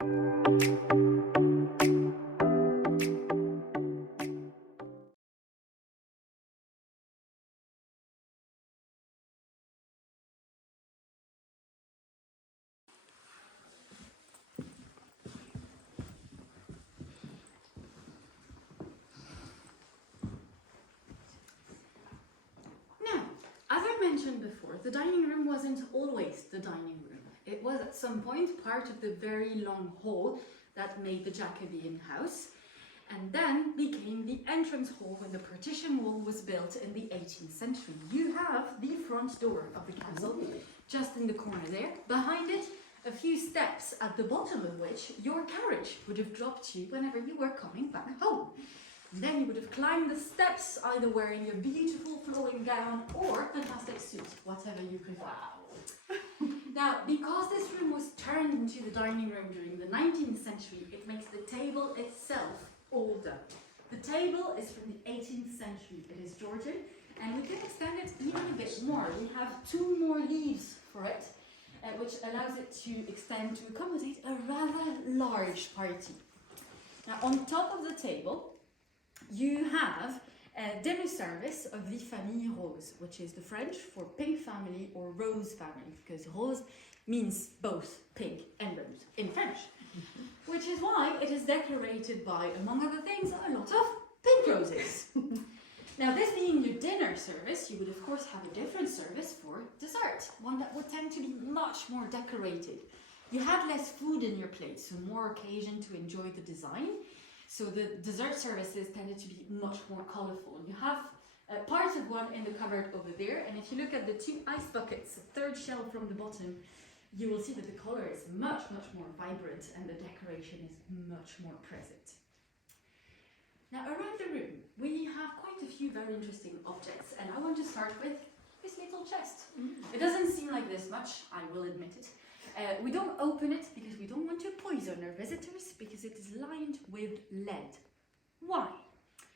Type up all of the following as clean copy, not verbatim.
As I mentioned before, the dining room wasn't always the dining room. It was at some point part of the very long hall that made the Jacobean house, and then became the entrance hall when the partition wall was built in the 18th century. You have the front door of the castle just in the corner there. Behind it, a few steps at the bottom of which your carriage would have dropped you whenever you were coming back home. And then you would have climbed the steps either wearing your beautiful flowing gown or fantastic suit, whatever you prefer. Now, because this room was turned into the dining room during the 19th century, it makes the table itself older. The table is from the 18th century. It is Georgian, and we can extend it even a bit more. We have 2 more leaves for it, which allows it to extend to accommodate a rather large party. Now, on top of the table, you have a dinner service of the famille rose, which is the French for pink family or rose family, because rose means both pink and rose in French, which is why it is decorated by, among other things, a lot of pink roses. Now, this being your dinner service, you would of course have a different service for dessert, one that would tend to be much more decorated. You had less food in your plate, so more occasion to enjoy the design. So the dessert services tended to be much more colourful. You have part of one in the cupboard over there, and if you look at the 2 ice buckets, the 3rd shelf from the bottom, you will see that the colour is much more vibrant and the decoration is much more present. Now, around the room, we have quite a few very interesting objects, and I want to start with this little chest. It doesn't seem like this much, I will admit it. We don't open it because we don't want to poison our visitors, because it is lined with lead. Why?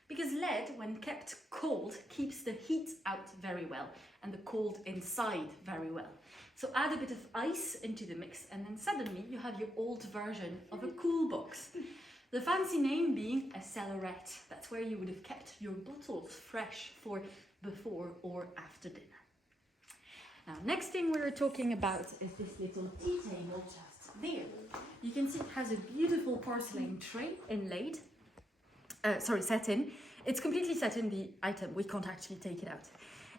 Because lead, when kept cold, keeps the heat out very well and the cold inside very well. So add a bit of ice into the mix, and then suddenly you have your old version of a cool box. The fancy name being a cellarette. That's where you would have kept your bottles fresh for before or after dinner. Now, next thing we're talking about is this little tea table just there. You can see it has a beautiful porcelain tray inlaid, set in. It's completely set in the item, we can't actually take it out.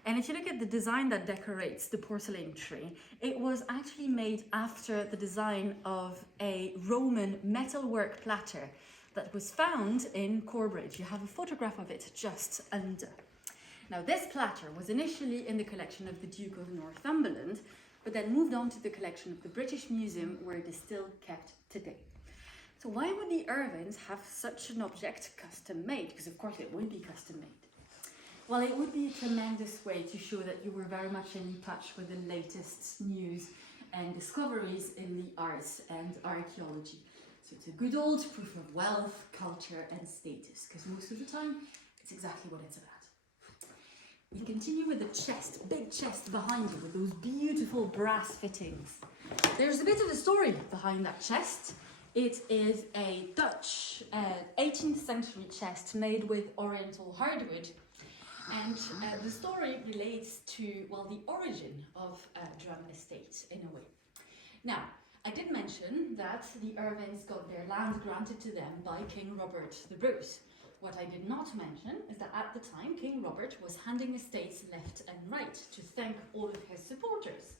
And if you look at the design that decorates the porcelain tray, it was actually made after the design of a Roman metalwork platter that was found in Corbridge. You have a photograph of it just under. Now, this platter was initially in the collection of the Duke of Northumberland, but then moved on to the collection of the British Museum, where it is still kept today. So why would the Irvins have such an object custom made? Because of course it would be custom made. Well, it would be a tremendous way to show that you were very much in touch with the latest news and discoveries in the arts and archaeology. So it's a good old proof of wealth, culture and status, because most of the time it's exactly what it's about. We continue with the chest, big chest behind you with those beautiful brass fittings. There's a bit of a story behind that chest. It is a Dutch 18th century chest made with oriental hardwood. And the story relates to, well, the origin of Drum Estate in a way. Now, I did mention that the Irvins got their land granted to them by King Robert the Bruce. What I did not mention is that at the time, King Robert was handing estates left and right to thank all of his supporters.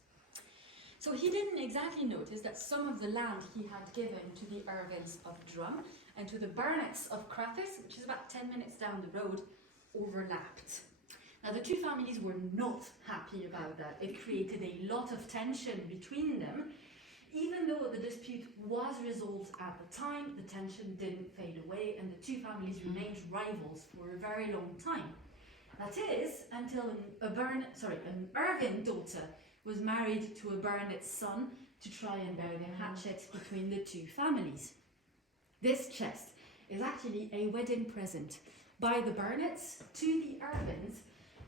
So he didn't exactly notice that some of the land he had given to the Irvins of Drum and to the Burnets of Crathis, which is about 10 minutes down the road, overlapped. Now, the 2 families were not happy about that. It created a lot of tension between them. Even though the dispute was resolved at the time, the tension didn't fade away, and the 2 families remained rivals for a very long time. That is, until an Irvin daughter was married to a Burnet's son to try and bury the hatchet between the 2 families. This chest is actually a wedding present by the Burnets to the Irvins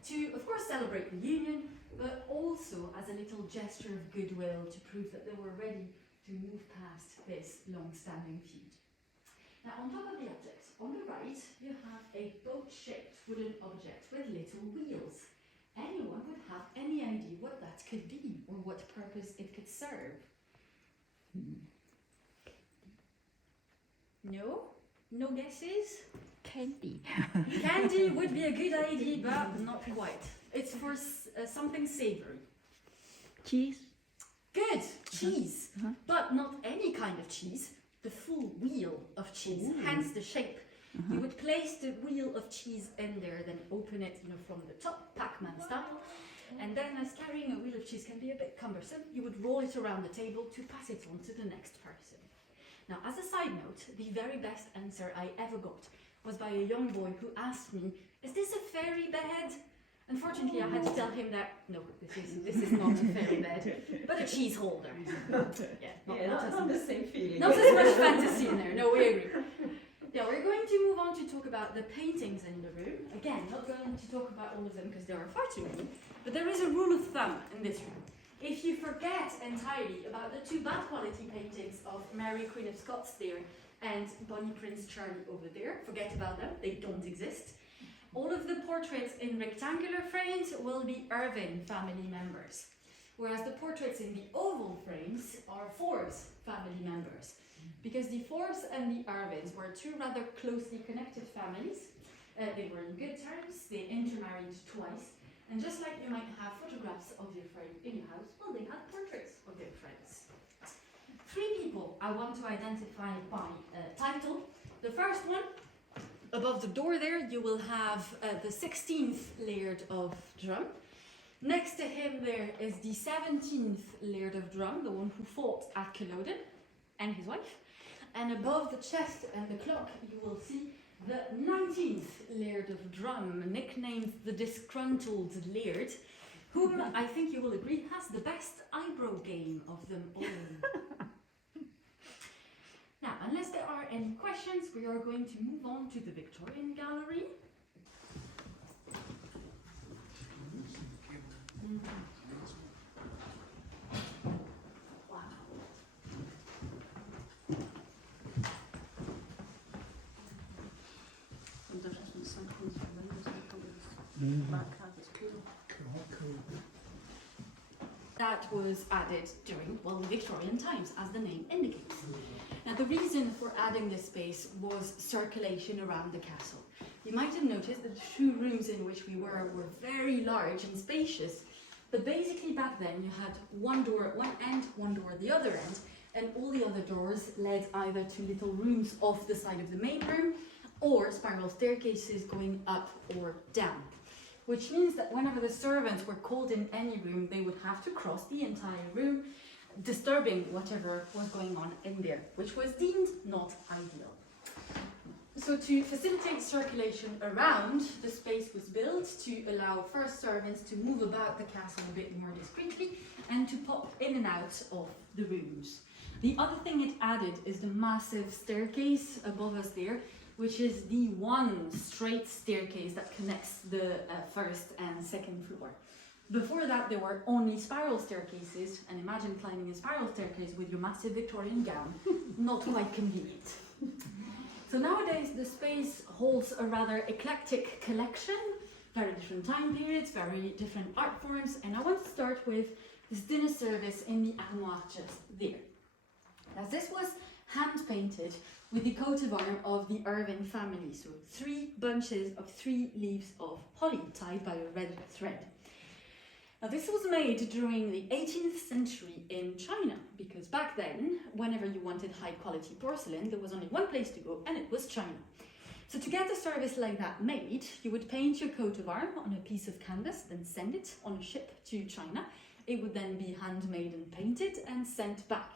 to, of course, celebrate the union, but also as a little gesture of goodwill to prove that they were ready to move past this long-standing feud. Now, on top of the object, on the right, you have a boat-shaped wooden object with little wheels. Anyone would have any idea what that could be or what purpose it could serve? No? No guesses? Candy. Candy would be a good idea, but not quite. It's for something savory. Cheese. Good, cheese, but not any kind of cheese. The full wheel of cheese, hence the shape. You would place the wheel of cheese in there, then open it, from the top, Pac-Man style. And then, as carrying a wheel of cheese can be a bit cumbersome, you would roll it around the table to pass it on to the next person. Now, as a side note, the very best answer I ever got was by a young boy who asked me, "Is this a fairy bed?" Unfortunately, I had to tell him that, no, this is not a fairy bed, but a cheese holder. Not the same feeling. Not as much fantasy in there, no, we agree. Yeah, we're going to move on to talk about the paintings in the room. Again, not going to talk about all of them because there are far too many, but there is a rule of thumb in this room. If you forget entirely about the two bad quality paintings of Mary Queen of Scots there and Bonnie Prince Charlie over there, forget about them, they don't exist. All of the portraits in rectangular frames will be Irvin family members, whereas the portraits in the oval frames are Forbes family members. Because the Forbes and the Irvins were two rather closely connected families. They were in good terms, they intermarried twice, and just like you might have photographs of your friend in your house, well, they had portraits of their friends. 3 people I want to identify by title. The first one, above the door there, you will have the 16th laird of drum. Next to him there is the 17th laird of drum, the one who fought at Culloden, and his wife. And above the chest and the clock, you will see the 19th laird of drum, nicknamed the disgruntled laird, whom I think you will agree has the best eyebrow game of them all. Now, unless there are any questions, we are going to move on to the Victorian Gallery. Wow. That was added during, well, the Victorian times, as the name indicates. Now, the reason for adding this space was circulation around the castle. You might have noticed that the 2 rooms in which we were very large and spacious, but basically back then you had one door at one end, one door at the other end, and all the other doors led either to little rooms off the side of the main room or spiral staircases going up or down. Which means that whenever the servants were called in any room, they would have to cross the entire room, disturbing whatever was going on in there, which was deemed not ideal. So to facilitate circulation around, the space was built to allow first servants to move about the castle a bit more discreetly and to pop in and out of the rooms. The other thing it added is the massive staircase above us there, which is the one straight staircase that connects the first and second floor. Before that, there were only spiral staircases, and imagine climbing a spiral staircase with your massive Victorian gown. Not quite convenient. So nowadays, the space holds a rather eclectic collection, very different time periods, very different art forms, and I want to start with this dinner service in the armoire just there. Now, this was hand-painted with the coat of arms of the Irvin family, so 3 bunches of 3 leaves of holly tied by a red thread. Now, this was made during the 18th century in China, because back then, whenever you wanted high-quality porcelain, there was only one place to go, and it was China. So to get a service like that made, you would paint your coat of arms on a piece of canvas, then send it on a ship to China. It would then be handmade and painted and sent back.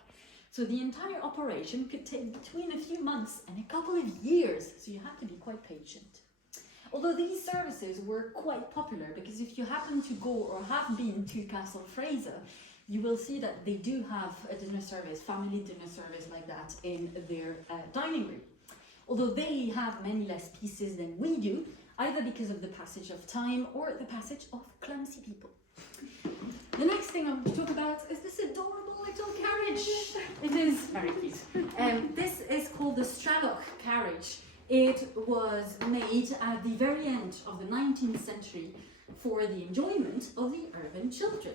So the entire operation could take between a few months and a couple of years, so you have to be quite patient. Although these services were quite popular, because if you happen to go or have been to Castle Fraser, you will see that they do have a dinner service, family dinner service like that in their dining room. Although they have many less pieces than we do, either because of the passage of time or the passage of clumsy people. The next thing I want to talk about is this adorable little carriage. It is very cute. This is called the Straloch carriage. It was made at the very end of the 19th century for the enjoyment of the urban children.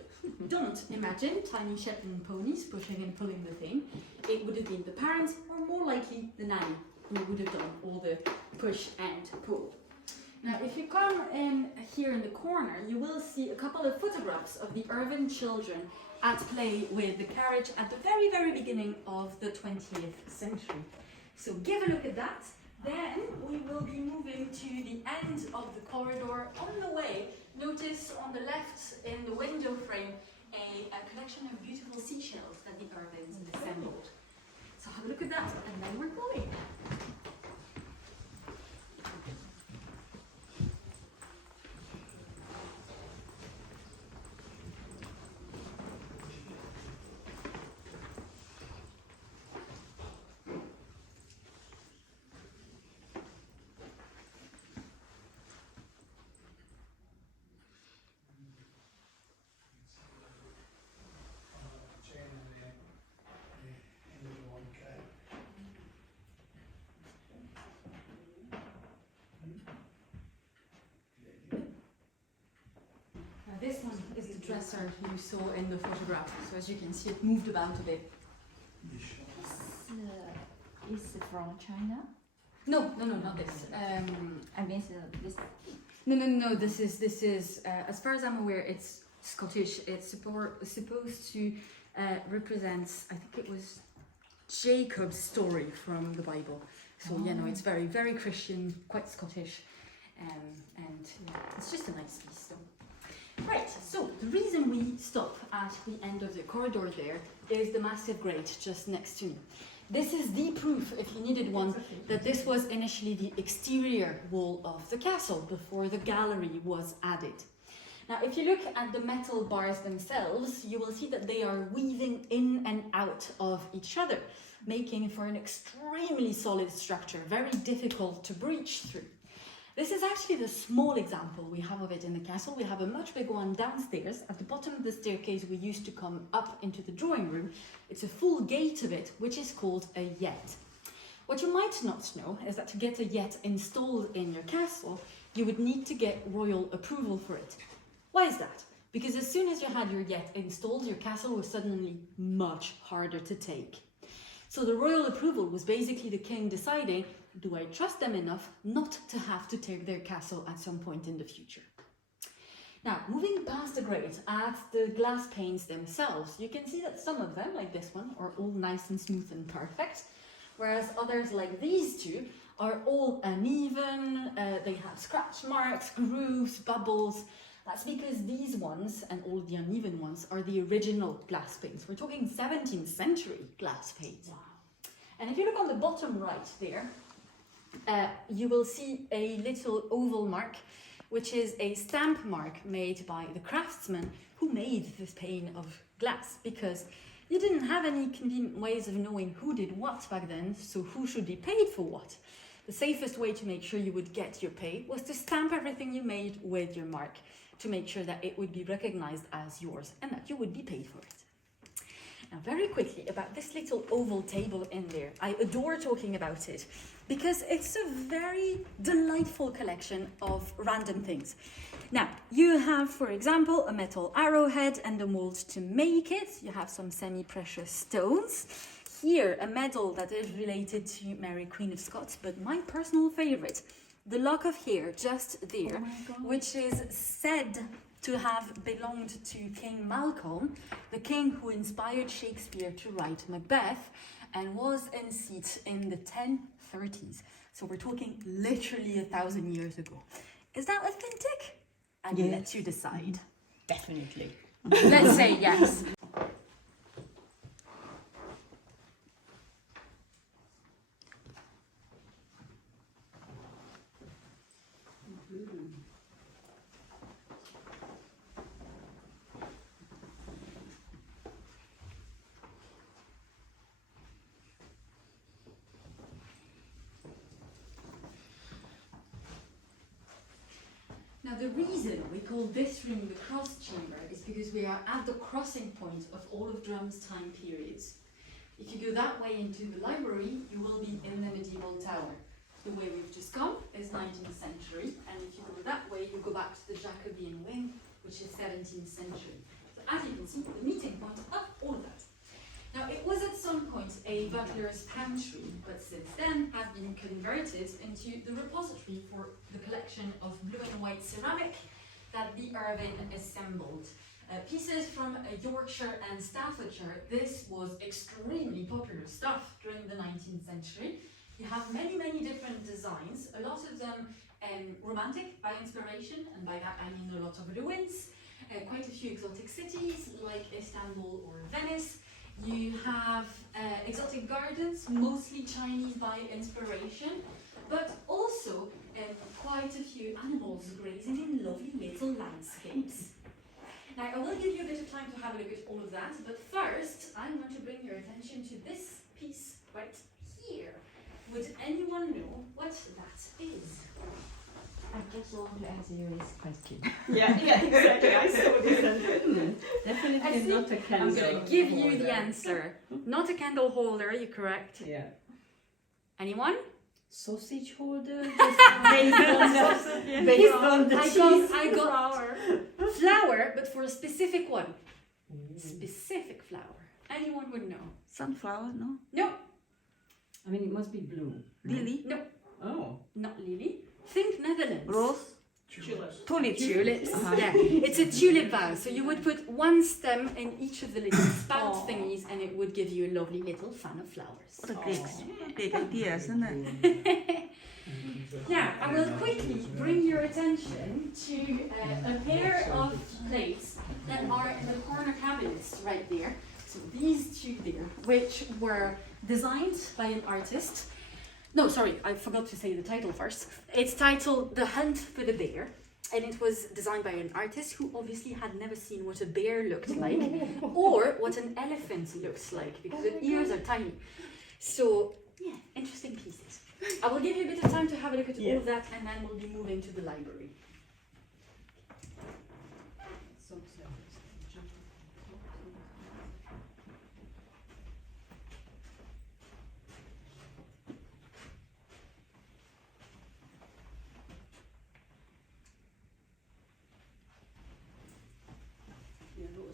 Don't imagine tiny Shetland ponies pushing and pulling the thing. It would have been the parents, or more likely the nanny, who would have done all the push and pull. Now, if you come in here in the corner, you will see a couple of photographs of the urban children at play with the carriage at the very, very beginning of the 20th century. So give a look at that. Then we will be moving to the end of the corridor. On the way, notice on the left in the window frame a collection of beautiful seashells that the Irvins assembled. So have a look at that, and then we're going. This one is the dresser you saw in the photograph. So as you can see, it moved about a bit. This is from China. No, not this. I mean, this. No. This is as far as I'm aware, it's Scottish. It's supposed to represent, I think it was Jacob's story from the Bible. So it's very, very Christian, quite Scottish, and it's just a nice piece. So. Right, so the reason we stop at the end of the corridor there is the massive grate just next to me. This is the proof, if you needed one, that this was initially the exterior wall of the castle before the gallery was added. Now, if you look at the metal bars themselves, you will see that they are weaving in and out of each other, making for an extremely solid structure, very difficult to breach through. This is actually the small example we have of it in the castle. We have a much bigger one downstairs. At the bottom of the staircase, we used to come up into the drawing room. It's a full gate of it, which is called a yett. What you might not know is that to get a yett installed in your castle, you would need to get royal approval for it. Why is that? Because as soon as you had your yett installed, your castle was suddenly much harder to take. So the royal approval was basically the king deciding, do I trust them enough not to have to take their castle at some point in the future? Now, moving past the grate at the glass panes themselves, you can see that some of them, like this one, are all nice and smooth and perfect, whereas others, like these two, are all uneven, they have scratch marks, grooves, bubbles. That's because these ones, and all the uneven ones, are the original glass panes. We're talking 17th century glass panes. Wow. And if you look on the bottom right there, you will see a little oval mark, which is a stamp mark made by the craftsman who made this pane of glass, because you didn't have any convenient ways of knowing who did what back then, so who should be paid for what. The safest way to make sure you would get your pay was to stamp everything you made with your mark, to make sure that it would be recognized as yours and that you would be paid for it. Now, very quickly about this little oval table in there. I adore talking about it because it's a very delightful collection of random things. Now, you have, for example, a metal arrowhead and the mold to make it. You have some semi-precious stones. Here, a medal that is related to Mary, Queen of Scots, but my personal favorite, the lock of hair just there, which is said to have belonged to King Malcolm, the king who inspired Shakespeare to write Macbeth and was in seat in the 1030s. So we're talking literally 1,000 years ago. Is that authentic? And Yes. let you decide. Definitely. Let's say yes. Now Now the reason we call this room the cross chamber is because we are at the crossing point of all of Drum's time periods. If you go that way into the library, you will be in the medieval tower. The way we've just come is 19th century, and if you go that way, you go back to the Jacobean wing, which is 17th century. So as you can see, the meeting point of all of that. Now it was at some point a butler's pantry, but since then has been converted into the repository for the collection of blue and white ceramic that de Irvin assembled. Pieces from Yorkshire and Staffordshire. This was extremely popular stuff during the 19th century. You have many, many different designs, a lot of them romantic by inspiration, and by that I mean a lot of ruins, quite a few exotic cities like Istanbul or Venice. You have exotic gardens, mostly Chinese by inspiration, but also quite a few animals grazing in lovely little landscapes. Now I will give you a bit of time to have a look at all of that, but first I'm going to bring your attention to this piece right here. Would anyone know what that is? I just want to answer your question. Yeah, exactly. I saw this. Definitely not a candle. I'm going to give you the answer. Not a candle holder, you're correct. Yeah. Anyone? Sausage holder, just based on the cheese. I got flower, but for a specific one. Specific flower. Anyone would know? Sunflower, no? No. I mean, it must be blue. Lily? No. Oh. Not lily. Think Netherlands. Rose? Tulips. Tulips. Tulips. Yeah. It's a tulip vase. So you would put one stem in each of the little spout thingies, and it would give you a lovely little fan of flowers. What a big idea, isn't it? Now, I will quickly bring your attention to a pair of plates that are in the corner cabinets right there. So these two there, which were designed by an artist. No, sorry, I forgot to say the title first. It's titled The Hunt for the Bear, and it was designed by an artist who obviously had never seen what a bear looked like or what an elephant looks like, because the ears are tiny. So, yeah, interesting pieces. I will give you a bit of time to have a look at all of that, and then we'll be moving to the library.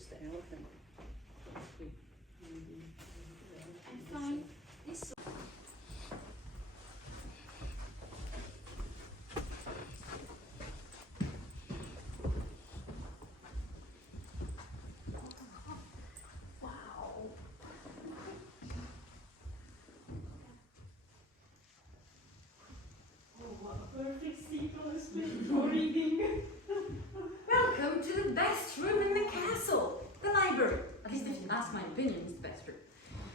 The elephant. And fine. This Perfect seat for reading. Welcome to the best room in the castle, the library. At least if you ask my opinion, it's the best room.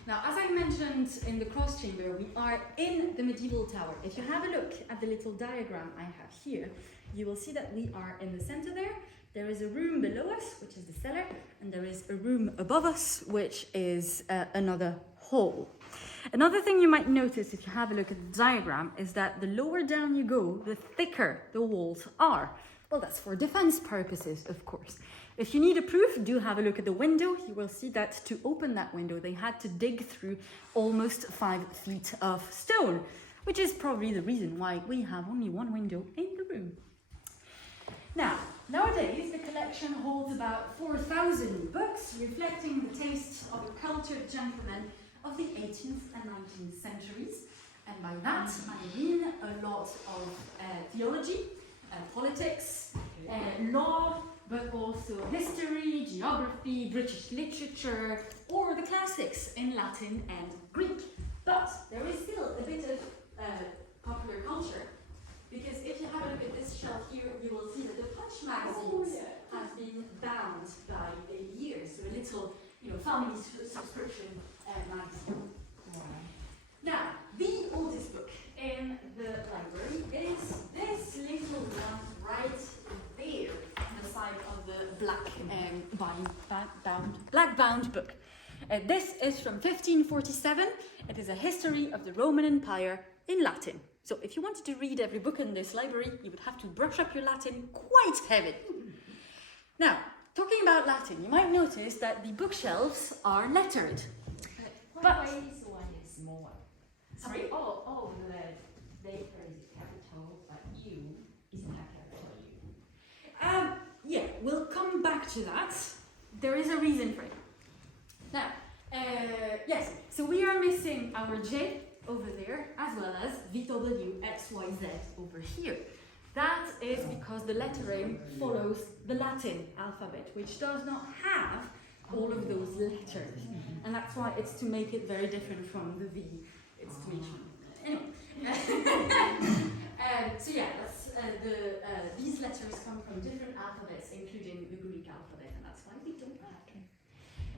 Now, as I mentioned in the cross chamber, we are in the medieval tower. If you have a look at the little diagram I have here, you will see that we are in the center there. There is a room below us, which is the cellar, and there is a room above us, which is another hall. Another thing you might notice if you have a look at the diagram is that the lower down you go, the thicker the walls are. Well, that's for defense purposes, of course. If you need a proof, do have a look at the window. You will see that to open that window, they had to dig through almost 5 feet of stone, which is probably the reason why we have only one window in the room. Now, nowadays, the collection holds about 4,000 books, reflecting the taste of a cultured gentleman of the 18th and 19th centuries. And by that, I mean a lot of theology, politics, law, but also history, geography, British literature, or the classics in Latin and Greek. But there is still a bit of popular culture, because if you have a look at this shelf here, you will see that the Punch magazines have been bound by the years, so a little, family subscription magazine. Now, the oldest book in the library is this little one right there on the side of the black bound book. This is from 1547. It is a history of the Roman Empire in Latin. So if you wanted to read every book in this library, you would have to brush up your Latin quite heavily. Now, talking about Latin, you might notice that the bookshelves are lettered. Why this one is small? Sorry? Oh, the letter is capital, but U is not capital U. Yeah, we'll come back to that. There is a reason for it. Now, yes, so we are missing our J over there, as well as VW, XYZ over here. That is because the lettering follows the Latin alphabet, which does not have all of those letters. And that's why it's to make it very different from the V. It's to make sure. Anyway. So yeah, that's, these letters come from different alphabets, including the Greek alphabet, and that's why we don't have them.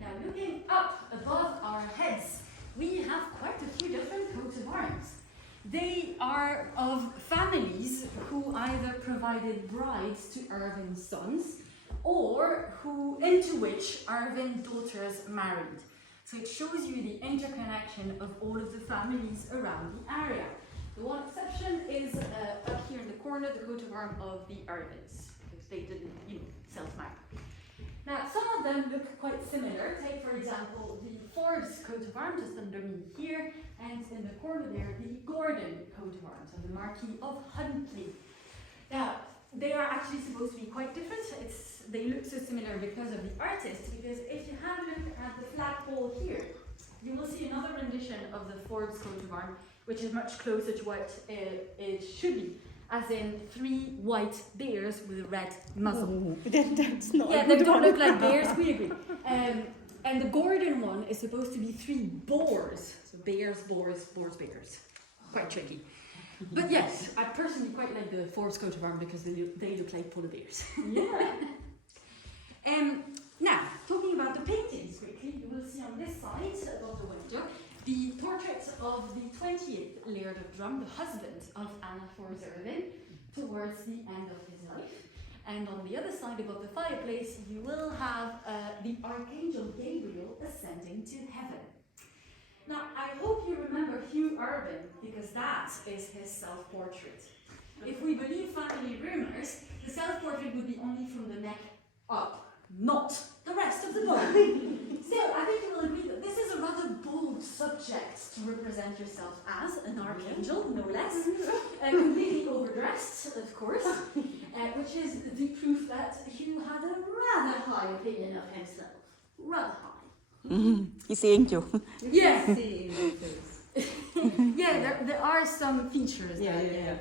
Now, looking up above our heads, we have quite a few different coats of arms. They are of families who either provided brides to Irvin's sons or into which Irvin's daughters married. So it shows you the interconnection of all of the families around the area. The one exception is up here in the corner, the coat of arms of the Irvins, because they didn't, self-marry. Now, some of them look quite similar. Take, for example, the Forbes coat of arms just under me here, and in the corner there, the Gordon coat of arms of the Marquis of Huntley. Now, they are actually supposed to be quite different. They look so similar because of the artist, because if you have a look at the flagpole here, you will see another rendition of the Forbes coat of arms, which is much closer to what it should be. As in 3 white bears with a red muzzle. That's not Yeah, they don't look like bears, we agree. And the Gordon one is supposed to be 3 boars. So bears, boars, bears. Quite tricky. But yes, I personally quite like the Forbes coat of arms because they look like polar bears. Yeah. Now, talking about the paintings quickly, you will see on this side above the window the portrait of the 20th Laird of Drum, the husband of Anna Forrest Irvin, towards the end of his life. And on the other side above the fireplace, you will have the Archangel Gabriel ascending to heaven. Now, I hope you remember Hugh Irvin, because that is his self-portrait. If we believe family rumors, the self-portrait would be only from the neck up, not the rest of the body. Still, I think you will agree that this is a rather bold subject to represent yourself as an archangel, no less. Completely overdressed, of course, which is the proof that Hugh had a rather high opinion of himself. Rather high. He's angel. Yes. See in your face. Yeah, there are some features. Yeah.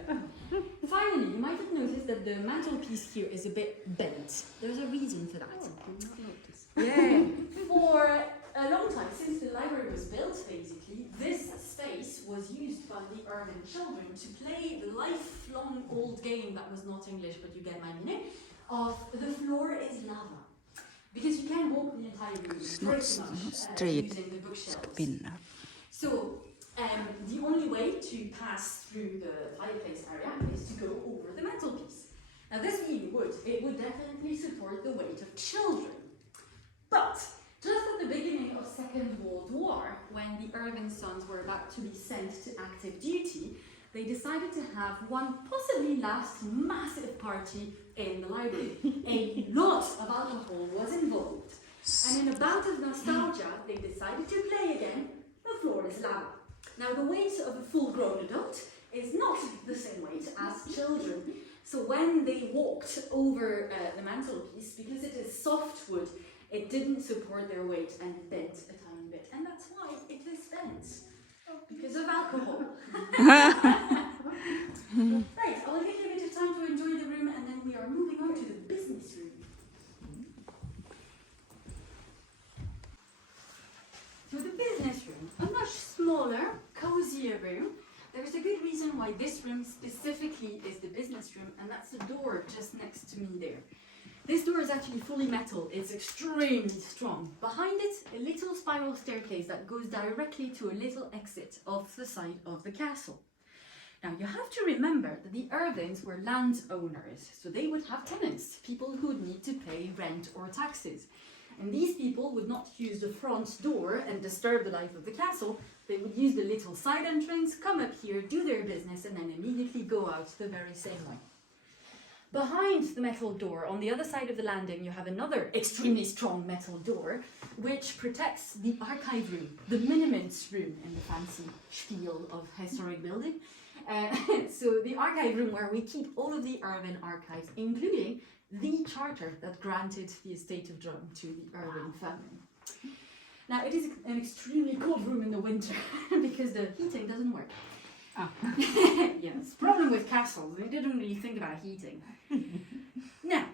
Finally, you might have noticed that the mantelpiece here is a bit bent. There's a reason for that. Yeah. For a long time, since the library was built, basically, this space was used by the Irvin children to play the lifelong old game that was not English, but you get my meaning, of the floor is lava. Because you can walk the entire room pretty much straight. using the bookshelves. Spin up. So, the only way to pass through the fireplace area is to go over the mantelpiece. Now, this being wood, it would definitely support the weight of children. But, just at the beginning of Second World War, when the Irvin sons were about to be sent to active duty, they decided to have one possibly last massive party in the library. A lot of alcohol was involved. And in a bout of nostalgia, they decided to play again, The Floor is Lava. Now, the weight of a full-grown adult is not the same weight as children. So when they walked over the mantelpiece, because it is soft wood, it didn't support their weight and bent a tiny bit. And that's why it is bent. Because of alcohol. Right, I'll give you a bit of time to enjoy the room, and then we are moving on to the business room. So the business room, a much smaller, cozier room. There's a good reason why this room specifically is the business room, and that's the door just next to me there. This door is actually fully metal. It's extremely strong. Behind it, a little spiral staircase that goes directly to a little exit off the side of the castle. Now, you have to remember that the Irvins were landowners, so they would have tenants, people who would need to pay rent or taxes. And these people would not use the front door and disturb the life of the castle, They would use the little side entrance, come up here, do their business, and then immediately go out the very same way. Behind the metal door, on the other side of the landing, you have another extremely strong metal door, which protects the archive room, the Miniments room in the fancy spiel of historic building. So the archive room where we keep all of the Irvin archives, including the charter that granted the estate of Drum to the Irvin family. Now, it is an extremely cold room in the winter because the heating doesn't work. Oh. Yes, problem with castles, they didn't really think about heating. Now,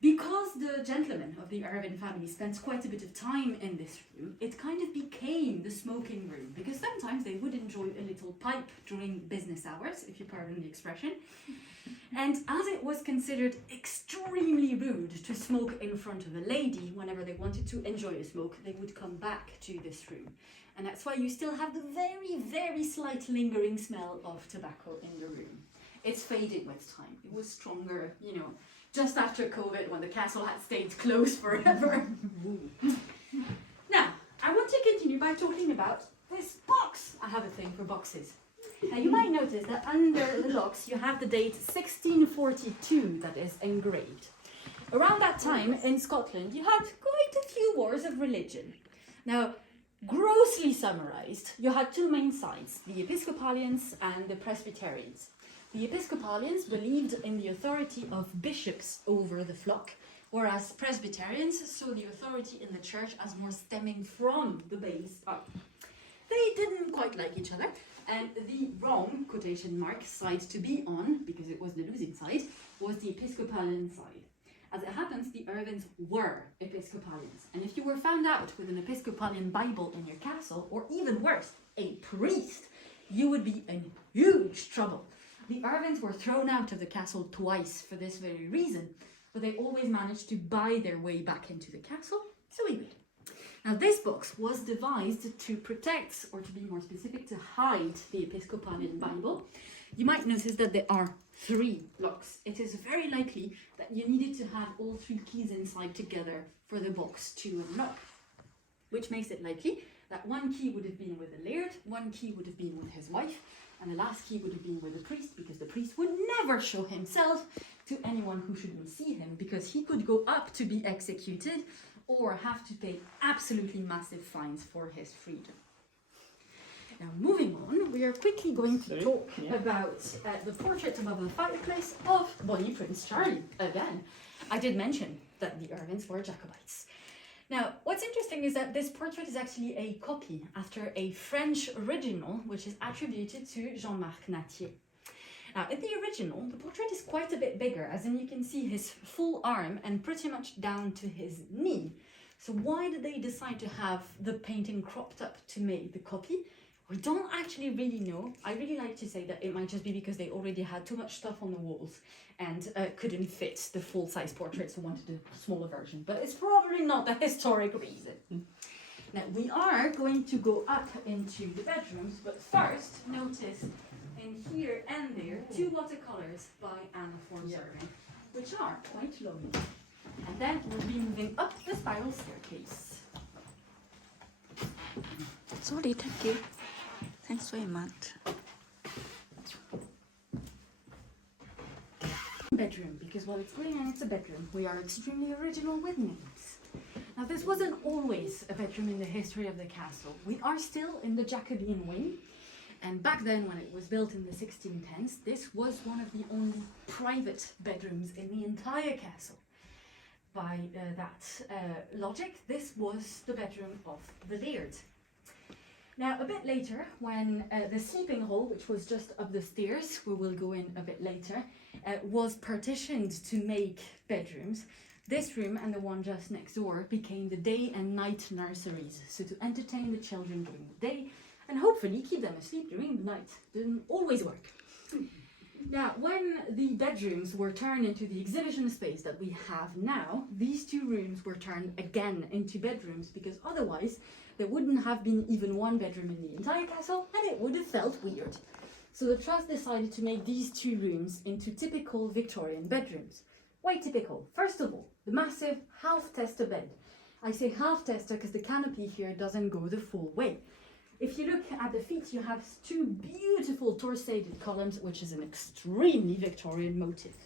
because the gentlemen of the Irvin family spent quite a bit of time in this room, it kind of became the smoking room, because sometimes they would enjoy a little pipe during business hours, if you pardon the expression. And as it was considered extremely rude to smoke in front of a lady whenever they wanted to enjoy a smoke, they would come back to this room. And that's why you still have the very, very slight lingering smell of tobacco in the room. It's fading with time. It was stronger, you know, just after COVID when the castle had stayed closed forever. Now, I want to continue by talking about this box. I have a thing for boxes. Now, you might notice that under the locks you have the date 1642 that is engraved. Around that time in Scotland you had quite a few wars of religion. Now, grossly summarized, you had two main sides, the Episcopalians and the Presbyterians. The Episcopalians believed in the authority of bishops over the flock, whereas Presbyterians saw the authority in the church as more stemming from the base up. They didn't quite like each other, and the wrong, quotation mark, side to be on, because it was the losing side, was the Episcopalian side. As it happens, the Irvins were Episcopalians, and if you were found out with an Episcopalian Bible in your castle, or even worse, a priest, you would be in huge trouble. The Irvins were thrown out of the castle twice for this very reason, but they always managed to buy their way back into the castle, so we would. Now, this box was devised to protect, or to be more specific, to hide the Episcopalian Bible. You might notice that there are 3 locks. It is very likely that you needed to have all 3 keys inside together for the box to unlock, which makes it likely that one key would have been with the laird, one key would have been with his wife, and the last key would have been with the priest, because the priest would never show himself to anyone who shouldn't see him, because he could go up to be executed or have to pay absolutely massive fines for his freedom. Now, moving on, we are quickly going to talk about the portrait above the fireplace of Bonnie Prince Charlie. Again, I did mention that the Irvins were Jacobites. Now, what's interesting is that this portrait is actually a copy after a French original, which is attributed to Jean-Marc Natier. Now, in the original, the portrait is quite a bit bigger, as in you can see his full arm and pretty much down to his knee. So why did they decide to have the painting cropped up to make the copy? We don't actually really know. I really like to say that it might just be because they already had too much stuff on the walls and couldn't fit the full-size portrait, so wanted a smaller version. But it's probably not the historic reason. Now, we are going to go up into the bedrooms, but first, notice in here and there 2 watercolors by Anne Forsberg, which are quite lovely. And then we'll be moving up the spiral staircase. Sorry, thank you. Thanks very much. Bedroom, because while it's green and it's a bedroom, we are extremely original with names. Now, this wasn't always a bedroom in the history of the castle. We are still in the Jacobean wing. And back then, when it was built in the 1610s, this was one of the only private bedrooms in the entire castle. By that logic, this was the bedroom of the laird. Now, a bit later, when the sleeping hall, which was just up the stairs, we will go in a bit later, was partitioned to make bedrooms, this room and the one just next door became the day and night nurseries, so to entertain the children during the day and hopefully keep them asleep during the night. Didn't always work. Now, when the bedrooms were turned into the exhibition space that we have now, these 2 rooms were turned again into bedrooms, because otherwise there wouldn't have been even one bedroom in the entire castle and it would have felt weird. So the trust decided to make these 2 rooms into typical Victorian bedrooms. Why typical? First of all, the massive half-tester bed. I say half-tester because the canopy here doesn't go the full way. If you look at the feet, you have two beautiful torsaded columns, which is an extremely Victorian motif.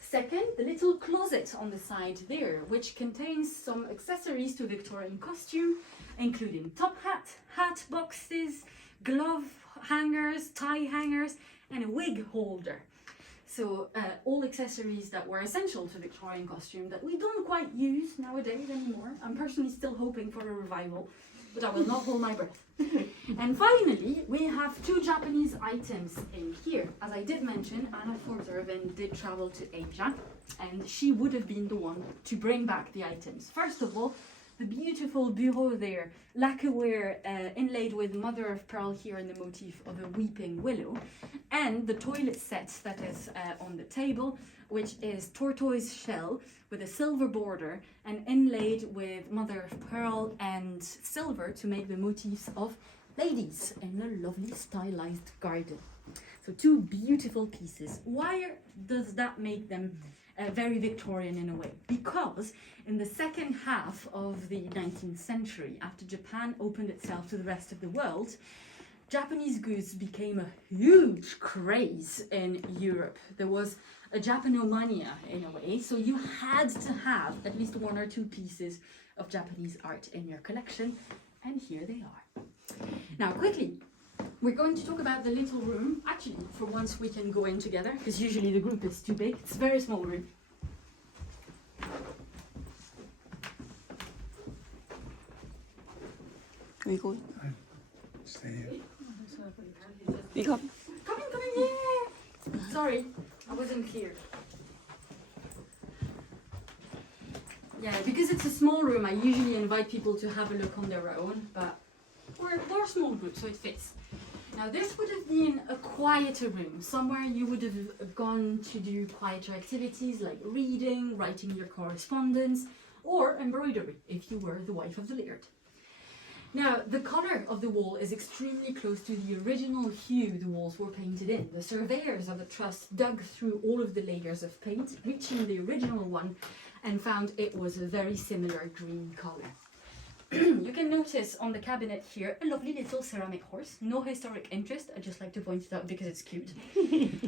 Second, the little closet on the side there, which contains some accessories to Victorian costume, including top hat, hat boxes, glove hangers, tie hangers, and a wig holder. So all accessories that were essential to Victorian costume that we don't quite use nowadays anymore. I'm personally still hoping for a revival, but I will not hold my breath. And finally, we have two Japanese items in here. As I did mention, Hallforest Irvin did travel to Asia, and she would have been the one to bring back the items. First of all, the beautiful bureau there, lacquerware inlaid with mother of pearl here in the motif of a weeping willow, and the toilet set that is on the table, which is tortoise shell with a silver border and inlaid with mother of pearl and silver to make the motifs of ladies in a lovely stylized garden. So two beautiful pieces. Why does that make them very Victorian in a way? Because in the second half of the 19th century, after Japan opened itself to the rest of the world, Japanese goods became a huge craze in Europe. There was a Japanomania in a way, so you had to have at least one or two pieces of Japanese art in your collection, and here they are. Now quickly, we're going to talk about the little room. Actually, for once we can go in together, because usually the group is too big. It's a very small room. Can we go? Stay here. We come. Come in, yeah! Sorry, I wasn't clear. Yeah, because it's a small room, I usually invite people to have a look on their own, but we're a small group, so it fits. Now this would have been a quieter room, somewhere you would have gone to do quieter activities like reading, writing your correspondence, or embroidery if you were the wife of the laird. Now, the colour of the wall is extremely close to the original hue the walls were painted in. The surveyors of the trust dug through all of the layers of paint, reaching the original one, and found it was a very similar green colour. You can notice on the cabinet here a lovely little ceramic horse. No historic interest, I just like to point it out because it's cute.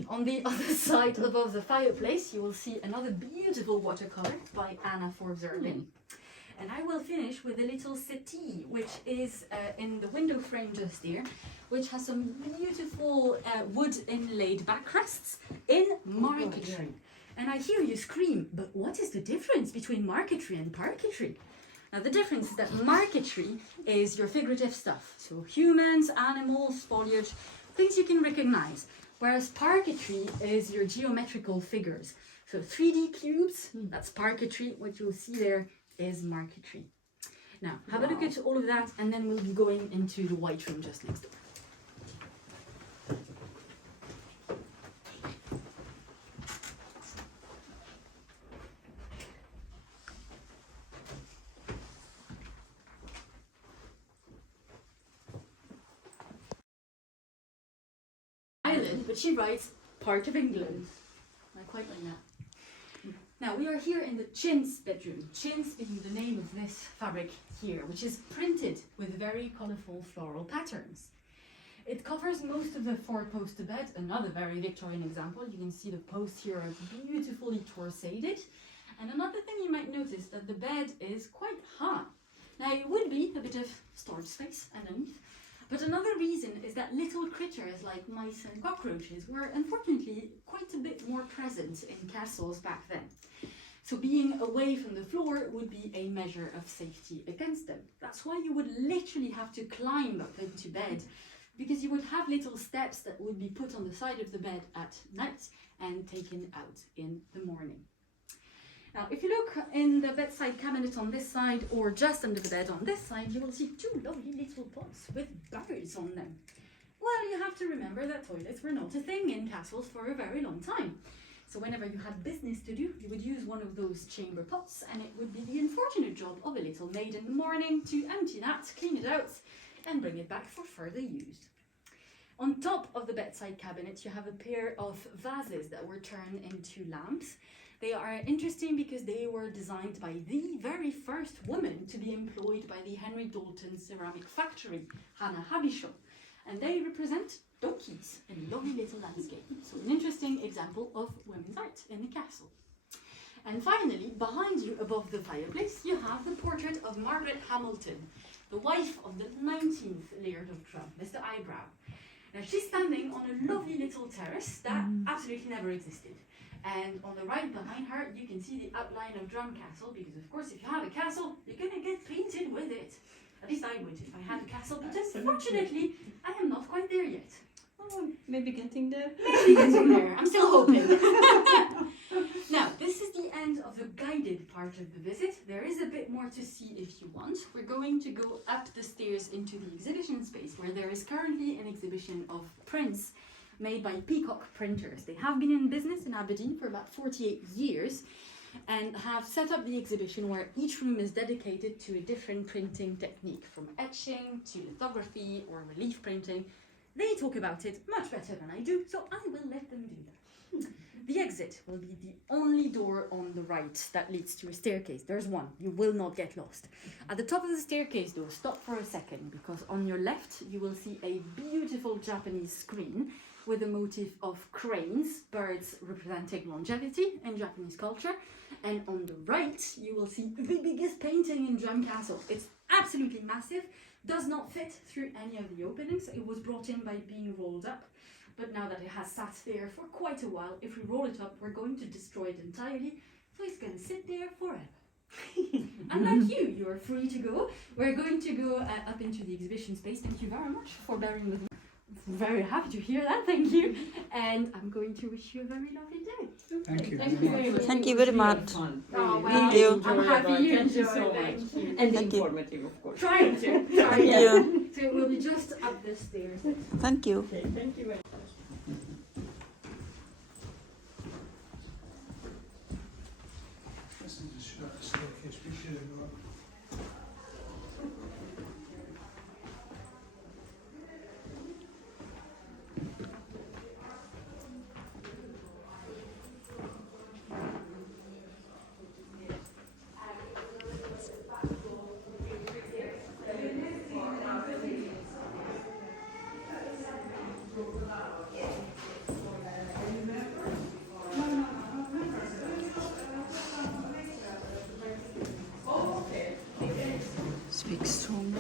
On the other side above the fireplace you will see another beautiful watercolour by Hallforest Irvin. And I will finish with a little settee, which is in the window frame just there, which has some beautiful wood inlaid backrests in marquetry. And I hear you scream, but what is the difference between marquetry and parquetry? Now the difference is that marquetry is your figurative stuff, so humans, animals, foliage, things you can recognize, whereas parquetry is your geometrical figures. So 3D cubes, that's parquetry, what you'll see there is marquetry. Now have a look at all of that, and then we'll be going into the white room just next door. Ireland, but she writes part of England. I quite like that. Now we are here in the chintz bedroom. Chintz being the name of this fabric here, which is printed with very colourful floral patterns. It covers most of the four-poster bed, another very Victorian example. You can see the posts here are beautifully torsaded. And another thing you might notice that the bed is quite high. Now it would be a bit of storage space underneath, but another reason is that little critters like mice and cockroaches were unfortunately quite a bit more present in castles back then. So being away from the floor would be a measure of safety against them. That's why you would literally have to climb up into bed, because you would have little steps that would be put on the side of the bed at night and taken out in the morning. Now, if you look in the bedside cabinet on this side, or just under the bed on this side, you will see two lovely little pots with birds on them. Well, you have to remember that toilets were not a thing in castles for a very long time. So whenever you had business to do, you would use one of those chamber pots, and it would be the unfortunate job of a little maid in the morning to empty that, clean it out, and bring it back for further use. On top of the bedside cabinet, you have a pair of vases that were turned into lamps. They are interesting because they were designed by the very first woman to be employed by the Henry Dalton ceramic factory, Hannah Habishaw. And they represent donkeys in a lovely little landscape. So an interesting example of women's art in the castle. And finally, behind you above the fireplace, you have the portrait of Margaret Hamilton, the wife of the 19th Laird of Drum, Mr. Eyebrow. Now she's standing on a lovely little terrace that absolutely never existed. And on the right behind her, you can see the outline of Drum Castle, because of course if you have a castle, you're gonna get painted with it. At least I would if I had a castle, but unfortunately, I am not quite there yet. Oh, maybe getting there. Maybe getting there, I'm still hoping. Now, this is the end of the guided part of the visit. There is a bit more to see if you want. We're going to go up the stairs into the exhibition space, where there is currently an exhibition of prints made by Peacock printers. They have been in business in Aberdeen for about 48 years and have set up the exhibition where each room is dedicated to a different printing technique, from etching to lithography or relief printing. They talk about it much better than I do, so I will let them do that. The exit will be the only door on the right that leads to a staircase. There's one, you will not get lost. At the top of the staircase though, stop for a second, because on your left you will see a beautiful Japanese screen with a motif of cranes, birds representing longevity in Japanese culture. And on the right you will see the biggest painting in Drum Castle. It's absolutely massive, does not fit through any of the openings. It was brought in by being rolled up. But now that it has sat there for quite a while, if we roll it up, we're going to destroy it entirely. So it's going to sit there forever. Unlike you, you're free to go. We're going to go up into the exhibition space. Thank you very much for bearing with me. Very happy to hear that, thank you. And I'm going to wish you a very lovely day. Thank you. Thank you very much. Thank you very much. Fun. Oh, well, Thank you. I'm happy you Thank you enjoyed so it. much. Thank you. And Thank you. informative, of course. Trying to. Thank you. So we'll be just up the stairs. Thank you. Okay, thank you very much. This is a short staircase. We should have got. Speak strong.